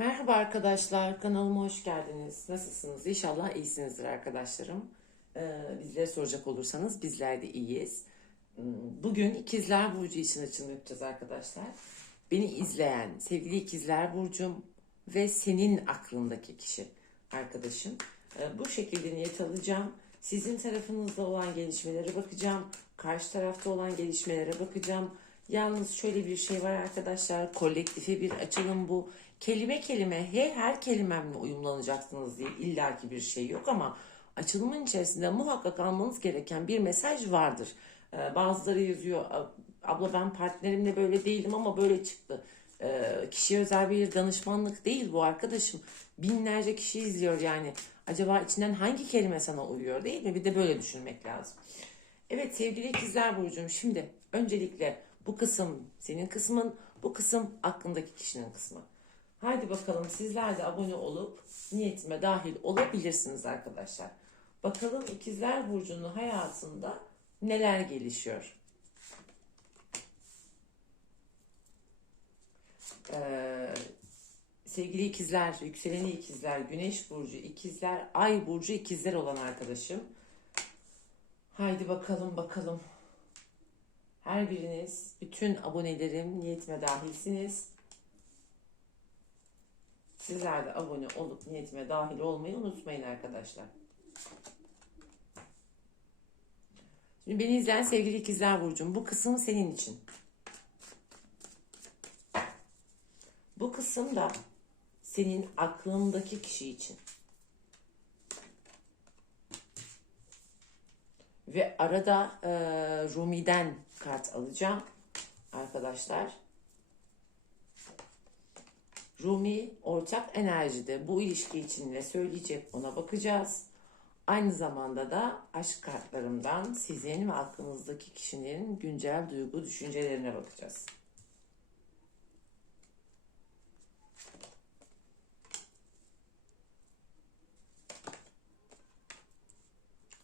Merhaba arkadaşlar, kanalıma hoş geldiniz. Nasılsınız? İnşallah iyisinizdir arkadaşlarım. Ee, bizlere soracak olursanız bizler de iyiyiz. Bugün İkizler Burcu için açılım yapacağız arkadaşlar. Beni izleyen sevgili İkizler Burcum ve senin aklındaki kişi arkadaşım. Ee, bu şekilde niyet alacağım. Sizin tarafınızda olan gelişmelere bakacağım. Karşı tarafta olan gelişmelere bakacağım. Yalnız şöyle bir şey var arkadaşlar. Kolektife bir açılım bu. Kelime kelime her, her kelimemle uyumlanacaksınız diye illaki bir şey yok ama açılımın içerisinde muhakkak almanız gereken bir mesaj vardır. Ee, bazıları yazıyor abla ben partnerimle böyle değildim ama böyle çıktı. Ee, kişiye özel bir danışmanlık değil bu arkadaşım. Binlerce kişi izliyor yani. Acaba içinden hangi kelime sana uyuyor değil mi? Bir de böyle düşünmek lazım. Evet sevgili ikizler Burcu'm şimdi öncelikle bu kısım senin kısmın, bu kısım aklındaki kişinin kısmı. Haydi bakalım sizler de abone olup niyetime dahil olabilirsiniz arkadaşlar. Bakalım ikizler Burcu'nun hayatında neler gelişiyor. Ee, sevgili ikizler, yükseleni ikizler, güneş burcu, ikizler, ay burcu ikizler olan arkadaşım. Haydi bakalım bakalım. Her biriniz, bütün abonelerim niyetime dahilsiniz. Sizler de abone olup niyetime dahil olmayı unutmayın arkadaşlar. Şimdi beni izleyen sevgili ikizler Burcu'm bu kısım senin için. Bu kısım da senin aklındaki kişi için. Ve arada e, Rumi'den kart alacağım arkadaşlar. Rumi ortak enerjide bu ilişki için ne söyleyecek ona bakacağız. Aynı zamanda da aşk kartlarımdan sizin ve aklınızdaki kişinin güncel duygu düşüncelerine bakacağız.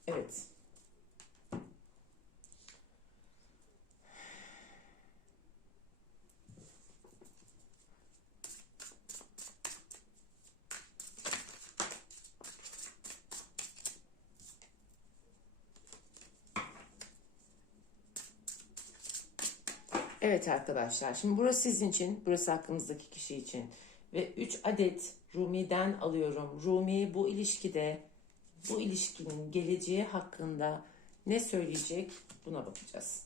Evet. Evet arkadaşlar şimdi burası sizin için, burası aklınızdaki kişi için ve 3 adet Rumi'den alıyorum. Rumi bu ilişkide, bu ilişkinin geleceği hakkında ne söyleyecek buna bakacağız.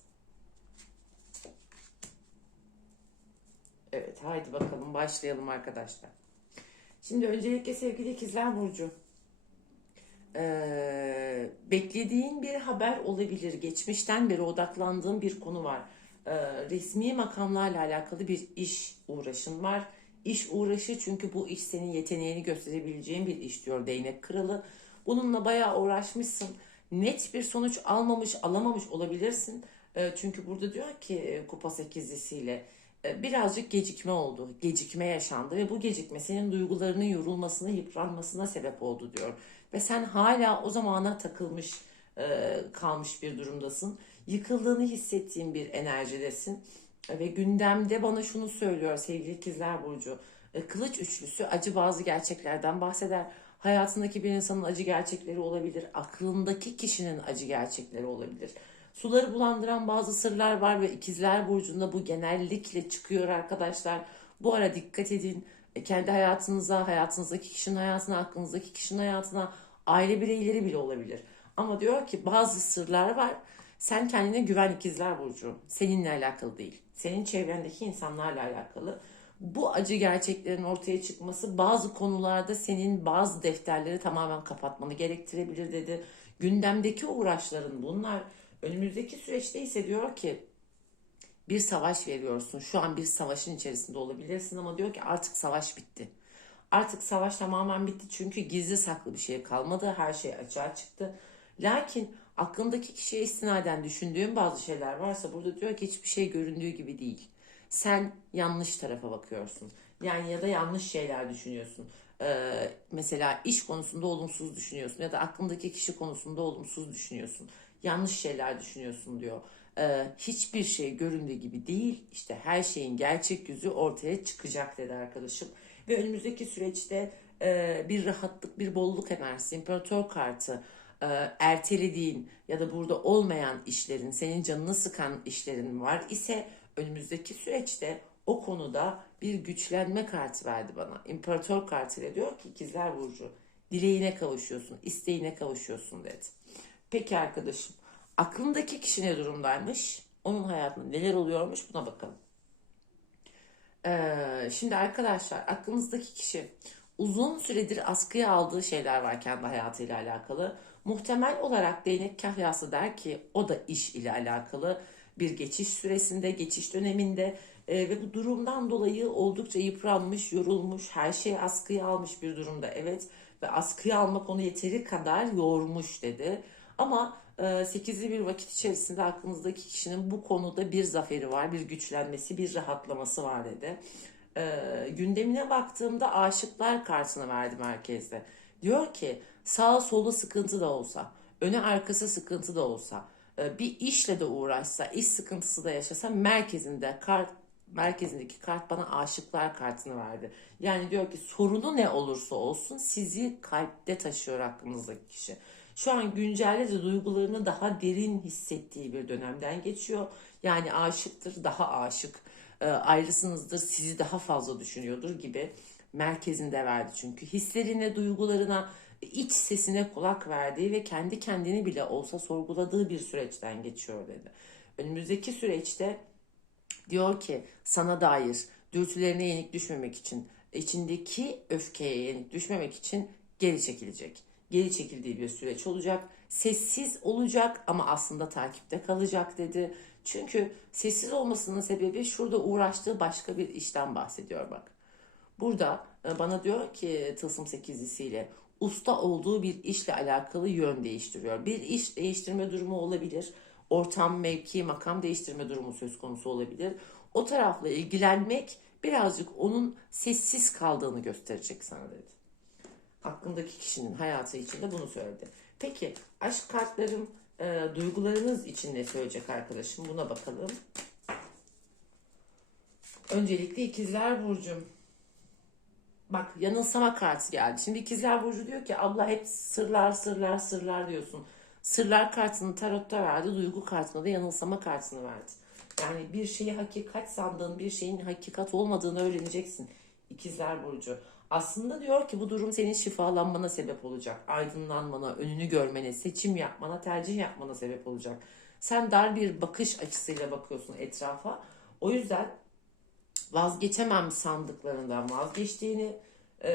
Evet haydi bakalım başlayalım arkadaşlar. Şimdi öncelikle sevgili ikizler Burcu. Ee, beklediğin bir haber olabilir. Geçmişten beri odaklandığın bir konu var e, resmi makamlarla alakalı bir iş uğraşın var. İş uğraşı çünkü bu iş senin yeteneğini gösterebileceğin bir iş diyor değnek kralı. Bununla bayağı uğraşmışsın. Net bir sonuç almamış, alamamış olabilirsin. E, çünkü burada diyor ki e, kupa sekizlisiyle e, birazcık gecikme oldu. Gecikme yaşandı ve bu gecikme senin duygularının yorulmasına, yıpranmasına sebep oldu diyor. Ve sen hala o zamana takılmış e, kalmış bir durumdasın. Yıkıldığını hissettiğin bir enerjidesin. Ve gündemde bana şunu söylüyor sevgili ikizler Burcu. E, kılıç üçlüsü acı bazı gerçeklerden bahseder. Hayatındaki bir insanın acı gerçekleri olabilir. Aklındaki kişinin acı gerçekleri olabilir. Suları bulandıran bazı sırlar var ve ikizler burcunda bu genellikle çıkıyor arkadaşlar. Bu ara dikkat edin. E, kendi hayatınıza, hayatınızdaki kişinin hayatına, aklınızdaki kişinin hayatına, aile bireyleri bile olabilir. Ama diyor ki bazı sırlar var. Sen kendine güven ikizler Burcu. Seninle alakalı değil. Senin çevrendeki insanlarla alakalı. Bu acı gerçeklerin ortaya çıkması bazı konularda senin bazı defterleri tamamen kapatmanı gerektirebilir dedi. Gündemdeki uğraşların bunlar. Önümüzdeki süreçte ise diyor ki bir savaş veriyorsun. Şu an bir savaşın içerisinde olabilirsin ama diyor ki artık savaş bitti. Artık savaş tamamen bitti çünkü gizli saklı bir şey kalmadı. Her şey açığa çıktı. Lakin aklındaki kişiye istinaden düşündüğün bazı şeyler varsa burada diyor ki hiçbir şey göründüğü gibi değil. Sen yanlış tarafa bakıyorsun. Yani ya da yanlış şeyler düşünüyorsun. Ee, mesela iş konusunda olumsuz düşünüyorsun ya da aklındaki kişi konusunda olumsuz düşünüyorsun. Yanlış şeyler düşünüyorsun diyor. Ee, hiçbir şey göründüğü gibi değil. İşte her şeyin gerçek yüzü ortaya çıkacak dedi arkadaşım. Ve önümüzdeki süreçte e, bir rahatlık, bir bolluk enerjisi, imparator kartı, e, ertelediğin ya da burada olmayan işlerin, senin canını sıkan işlerin var ise önümüzdeki süreçte o konuda bir güçlenme kartı verdi bana. İmparator kartıyla diyor ki ikizler burcu dileğine kavuşuyorsun, isteğine kavuşuyorsun dedi. Peki arkadaşım aklındaki kişi ne durumdaymış? Onun hayatında neler oluyormuş buna bakalım. Ee, şimdi arkadaşlar aklınızdaki kişi uzun süredir askıya aldığı şeyler var kendi hayatıyla alakalı. Muhtemel olarak değnek kahyası der ki o da iş ile alakalı bir geçiş süresinde, geçiş döneminde e, ve bu durumdan dolayı oldukça yıpranmış, yorulmuş, her şeyi askıya almış bir durumda. Evet ve askıya almak onu yeteri kadar yormuş dedi. Ama e, 8'li bir vakit içerisinde aklınızdaki kişinin bu konuda bir zaferi var, bir güçlenmesi, bir rahatlaması var dedi. E, gündemine baktığımda aşıklar kartını verdi merkezde. Diyor ki sağ solu sıkıntı da olsa, öne arkası sıkıntı da olsa, e, bir işle de uğraşsa, iş sıkıntısı da yaşasa merkezinde kart merkezindeki kart bana aşıklar kartını verdi. Yani diyor ki sorunu ne olursa olsun sizi kalpte taşıyor aklınızdaki kişi. Şu an güncelde de duygularını daha derin hissettiği bir dönemden geçiyor. Yani aşıktır, daha aşık. E, ayrısınızdır, sizi daha fazla düşünüyordur gibi merkezinde verdi çünkü. Hislerine, duygularına, iç sesine kulak verdiği ve kendi kendini bile olsa sorguladığı bir süreçten geçiyor dedi. Önümüzdeki süreçte diyor ki sana dair dürtülerine yenik düşmemek için, içindeki öfkeye yenik düşmemek için geri çekilecek. Geri çekildiği bir süreç olacak. Sessiz olacak ama aslında takipte kalacak dedi. Çünkü sessiz olmasının sebebi şurada uğraştığı başka bir işten bahsediyor bak. Burada e, bana diyor ki Tılsım 8'lisiyle usta olduğu bir işle alakalı yön değiştiriyor. Bir iş değiştirme durumu olabilir. Ortam, mevki, makam değiştirme durumu söz konusu olabilir. O tarafla ilgilenmek birazcık onun sessiz kaldığını gösterecek sana dedi. Aklındaki kişinin hayatı içinde bunu söyledi. Peki aşk kartlarım e, duygularınız için ne söyleyecek arkadaşım? Buna bakalım. Öncelikle ikizler burcum. Bak yanılsama kartı geldi. Şimdi ikizler burcu diyor ki abla hep sırlar sırlar sırlar diyorsun. Sırlar kartını tarotta verdi. Duygu kartına da yanılsama kartını verdi. Yani bir şeyi hakikat sandığın bir şeyin hakikat olmadığını öğreneceksin. İkizler burcu. Aslında diyor ki bu durum senin şifalanmana sebep olacak. Aydınlanmana, önünü görmene, seçim yapmana, tercih yapmana sebep olacak. Sen dar bir bakış açısıyla bakıyorsun etrafa. O yüzden vazgeçemem sandıklarından vazgeçtiğini, e,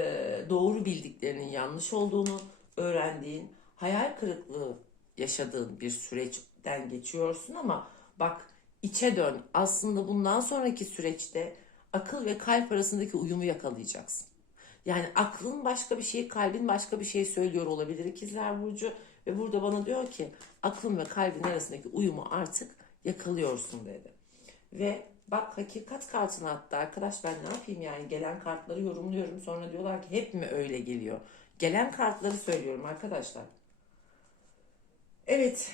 doğru bildiklerinin yanlış olduğunu öğrendiğin, hayal kırıklığı yaşadığın bir süreçten geçiyorsun ama bak içe dön. Aslında bundan sonraki süreçte akıl ve kalp arasındaki uyumu yakalayacaksın. Yani aklın başka bir şey, kalbin başka bir şey söylüyor olabilir ikizler burcu ve burada bana diyor ki aklın ve kalbin arasındaki uyumu artık yakalıyorsun dedi. Ve bak hakikat kartını attı arkadaş ben ne yapayım yani gelen kartları yorumluyorum sonra diyorlar ki hep mi öyle geliyor? Gelen kartları söylüyorum arkadaşlar. Evet.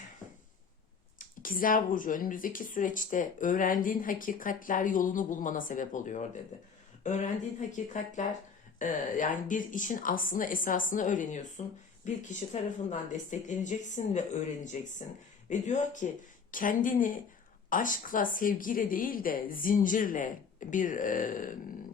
İkizler Burcu önümüzdeki süreçte öğrendiğin hakikatler yolunu bulmana sebep oluyor dedi. Öğrendiğin hakikatler e, yani bir işin aslını esasını öğreniyorsun. Bir kişi tarafından destekleneceksin ve öğreneceksin. Ve diyor ki kendini aşkla, sevgiyle değil de zincirle bir e,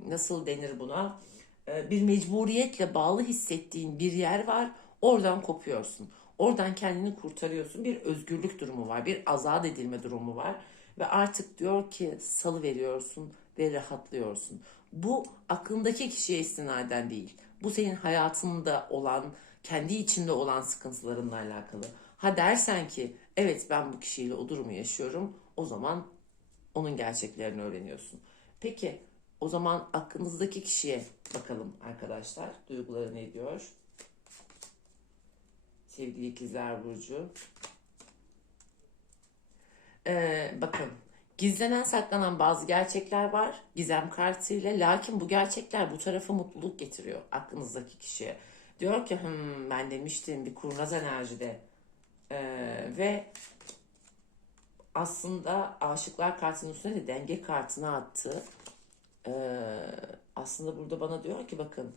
nasıl denir buna? E, bir mecburiyetle bağlı hissettiğin bir yer var. Oradan kopuyorsun. Oradan kendini kurtarıyorsun. Bir özgürlük durumu var. Bir azat edilme durumu var. Ve artık diyor ki salı veriyorsun ve rahatlıyorsun. Bu aklındaki kişiye istinaden değil. Bu senin hayatında olan, kendi içinde olan sıkıntılarınla alakalı. Ha dersen ki evet ben bu kişiyle o durumu yaşıyorum. O zaman onun gerçeklerini öğreniyorsun. Peki o zaman aklınızdaki kişiye bakalım arkadaşlar. Duyguları ne diyor? Sevgili ikizler Burcu. Ee, bakın gizlenen saklanan bazı gerçekler var gizem kartıyla. Lakin bu gerçekler bu tarafa mutluluk getiriyor aklınızdaki kişiye. Diyor ki hmm, ben demiştim bir kurnaz enerjide. Ee, ve aslında aşıklar kartının üstüne de denge kartını attı. Ee, aslında burada bana diyor ki bakın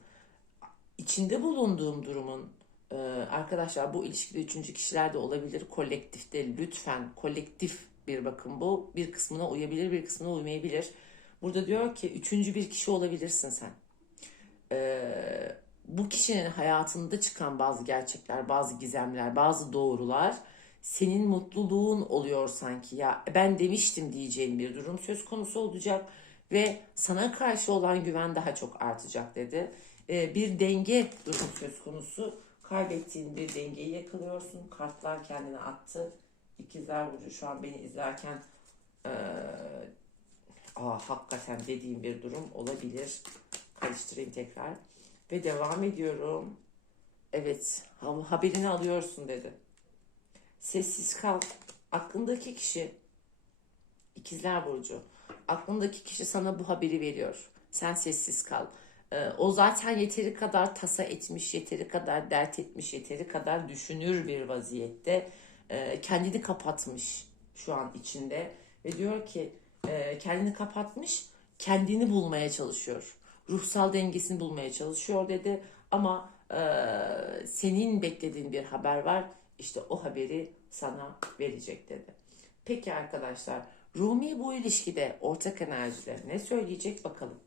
içinde bulunduğum durumun e, arkadaşlar bu ilişkide üçüncü kişiler de olabilir kolektifte lütfen kolektif bir bakın bu bir kısmına uyabilir bir kısmına uymayabilir. Burada diyor ki üçüncü bir kişi olabilirsin sen. Ee, bu kişinin hayatında çıkan bazı gerçekler, bazı gizemler, bazı doğrular senin mutluluğun oluyor sanki ya ben demiştim diyeceğin bir durum söz konusu olacak ve sana karşı olan güven daha çok artacak dedi. Ee, bir denge durum söz konusu. Kaybettiğin bir dengeyi yakalıyorsun. Kartlar kendine attı. İkizler Burcu şu an beni izlerken eee aa, hakikaten dediğim bir durum olabilir. Karıştırayım tekrar. Ve devam ediyorum. Evet ha- haberini alıyorsun dedi. Sessiz kal. Aklındaki kişi İkizler Burcu. Aklındaki kişi sana bu haberi veriyor. Sen sessiz kal. Ee, o zaten yeteri kadar tasa etmiş, yeteri kadar dert etmiş, yeteri kadar düşünür bir vaziyette. Ee, kendini kapatmış şu an içinde. Ve diyor ki e, kendini kapatmış, kendini bulmaya çalışıyor. Ruhsal dengesini bulmaya çalışıyor dedi. Ama e, senin beklediğin bir haber var. İşte o haberi sana verecek dedi. Peki arkadaşlar, Rumi bu ilişkide ortak enerjide ne söyleyecek bakalım.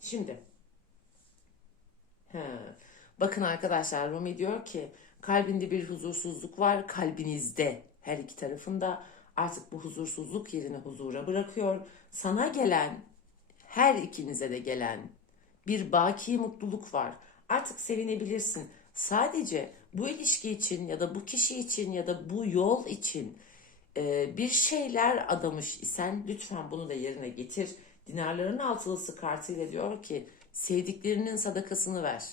Şimdi he, bakın arkadaşlar Rumi diyor ki kalbinde bir huzursuzluk var kalbinizde her iki tarafında artık bu huzursuzluk yerini huzura bırakıyor. Sana gelen her ikinize de gelen bir baki mutluluk var. Artık sevinebilirsin. Sadece bu ilişki için ya da bu kişi için ya da bu yol için e, bir şeyler adamış isen lütfen bunu da yerine getir. Dinarların altılısı kartıyla diyor ki sevdiklerinin sadakasını ver.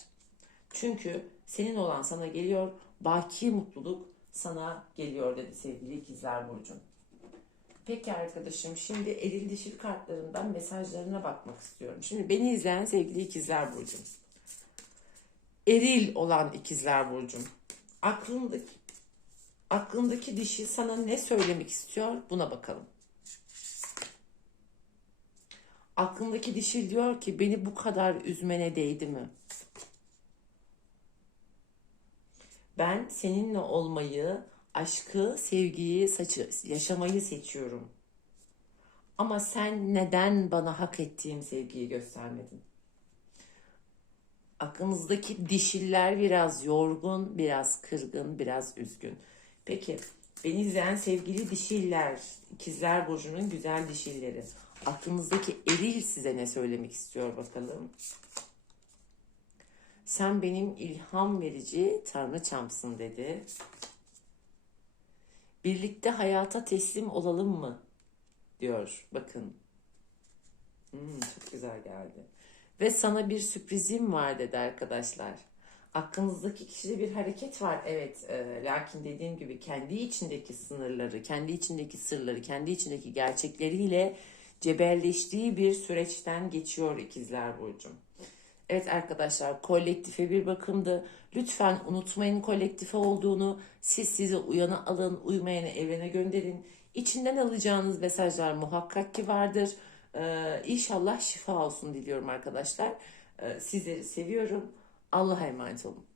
Çünkü senin olan sana geliyor, baki mutluluk sana geliyor dedi sevgili ikizler Burcu'm. Peki arkadaşım şimdi eril dişil kartlarından mesajlarına bakmak istiyorum. Şimdi beni izleyen sevgili ikizler Burcu'm. Eril olan ikizler Burcu'm. Aklındaki, aklındaki dişi sana ne söylemek istiyor buna bakalım. Aklındaki dişil diyor ki beni bu kadar üzmene değdi mi? Ben seninle olmayı, aşkı, sevgiyi, saçı, yaşamayı seçiyorum. Ama sen neden bana hak ettiğim sevgiyi göstermedin? Aklınızdaki dişiller biraz yorgun, biraz kırgın, biraz üzgün. Peki beni izleyen sevgili dişiller, ikizler burcunun güzel dişilleri. Aklınızdaki eril size ne söylemek istiyor bakalım. Sen benim ilham verici tanrıçamsın dedi. Birlikte hayata teslim olalım mı? diyor. Bakın. Hmm, çok güzel geldi. Ve sana bir sürprizim var dedi arkadaşlar. Aklınızdaki kişide bir hareket var evet. E, lakin dediğim gibi kendi içindeki sınırları, kendi içindeki sırları, kendi içindeki gerçekleriyle cebelleştiği bir süreçten geçiyor ikizler burcum. Evet arkadaşlar kolektife bir bakımdı. Lütfen unutmayın kolektife olduğunu. Siz sizi uyanı alın, uymayanı evrene gönderin. İçinden alacağınız mesajlar muhakkak ki vardır. Ee, inşallah şifa olsun diliyorum arkadaşlar. Ee, sizleri seviyorum. Allah'a emanet olun.